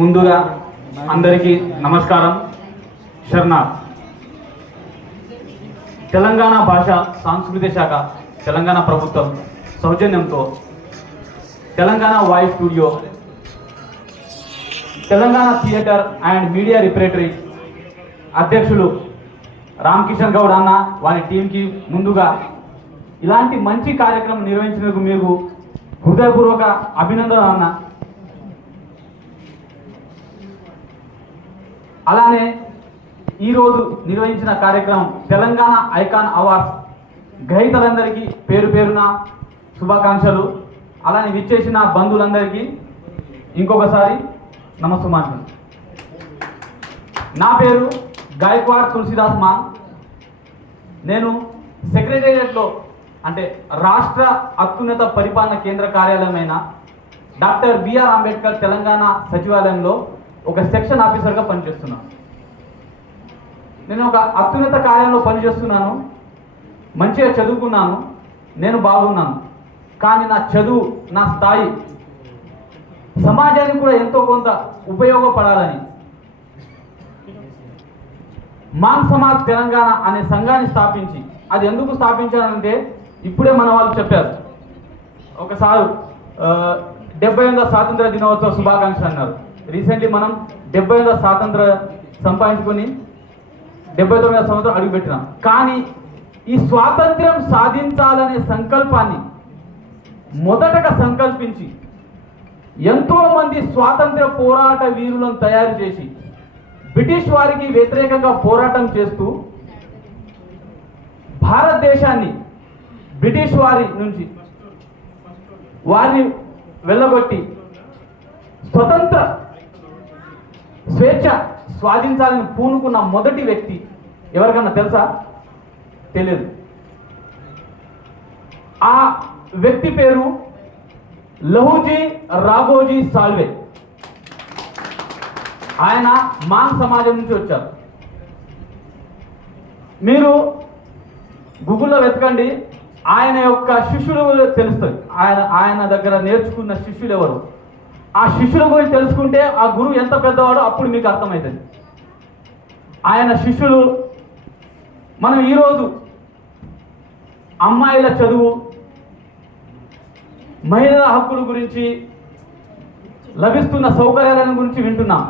ముందుగా అందరికీ నమస్కారం. శరణార్థ్. తెలంగాణ భాష సాంస్కృతిక శాఖ తెలంగాణ ప్రభుత్వం సౌజన్యంతో Telangana voice studio, Telangana theatre and media repertory అధ్యక్షులు రామకిషన్ గౌడ్ అన్న వారి టీంకి ముందుగా ఇలాంటి మంచి కార్యక్రమం నిర్వహించినందుకు మీకు హృదయపూర్వక అభినందనలు అన్న. అలానే ఈరోజు నిర్వహించిన కార్యక్రమం తెలంగాణ ఐకాన్ అవార్డ్స్ గ్రహీతలందరికీ పేరు పేరున శుభాకాంక్షలు. అలానే విచ్చేసిన బంధువులందరికీ ఇంకొకసారి నమస్సుమాంజలి. నా పేరు గాయక్వాడ్ తులసిదాస్ మాన్. నేను సెక్రటేరియట్లో అంటే రాష్ట్ర అత్యున్నత పరిపాలన కేంద్ర కార్యాలయమైన డాక్టర్ బిఆర్ అంబేద్కర్ తెలంగాణ సచివాలయంలో ఒక సెక్షన్ ఆఫీసర్గా పనిచేస్తున్నాను. నేను ఒక అత్యున్నత కార్యాలయంలో పనిచేస్తున్నాను. మంచిగా చదువుకున్నాను, నేను బాగున్నాను. కానీ నా చదువు, నా స్థాయి సమాజానికి కూడా ఎంతో కొంత ఉపయోగపడాలని మాన్ సమాజ్ తెలంగాణ అనే సంఘాన్ని స్థాపించి, అది ఎందుకు స్థాపించానంటే ఇప్పుడే మన వాళ్ళు చెప్పారు. ఒకసారి 78వ స్వాతంత్ర దినోత్సవ శుభాకాంక్షలు అన్నారు. రీసెంట్లీ మనం 70వ స్వాతంత్ర సంపాదించుకొని 79వ సంవత్సరం అడుగుపెట్టినాం. కానీ ఈ స్వాతంత్ర్యం సాధించాలనే సంకల్పాన్ని మొదటగా సంకల్పించి ఎంతోమంది స్వాతంత్ర్య పోరాట వీరులను తయారు చేసి బ్రిటిష్ వారికి వ్యతిరేకంగా పోరాటం చేస్తూ భారతదేశాన్ని బ్రిటిష్ వారి నుంచి వారిని వెళ్ళగొట్టి స్వతంత్ర స్వేచ్ఛ స్వాధించాలని పూనుకున్న మొదటి వ్యక్తి ఎవరికన్నా తెలుసా? తెలియదు. ఆ వ్యక్తి పేరు లహూజీ రాఘోజీ సాల్వే. ఆయన మాన్ సమాజం నుంచి వచ్చారు. మీరు గూగుల్లో వెతకండి, ఆయన యొక్క శిష్యులు తెలుస్తుంది. ఆయన దగ్గర నేర్చుకున్న శిష్యులు ఎవరు, ఆ శిష్యుల గురించి తెలుసుకుంటే ఆ గురువు ఎంత పెద్దవాడో అప్పుడు మీకు అర్థమవుతుంది. ఆయన శిష్యులు మనం ఈరోజు అమ్మాయిల చదువు, మహిళల హక్కుల గురించి, లభిస్తున్న సౌకర్యాల గురించి వింటున్నాం.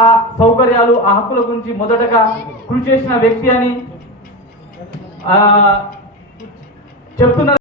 ఆ సౌకర్యాలు, ఆ హక్కుల గురించి మొదటగా కృషి చేసిన వ్యక్తి అని చెప్తున్నారు.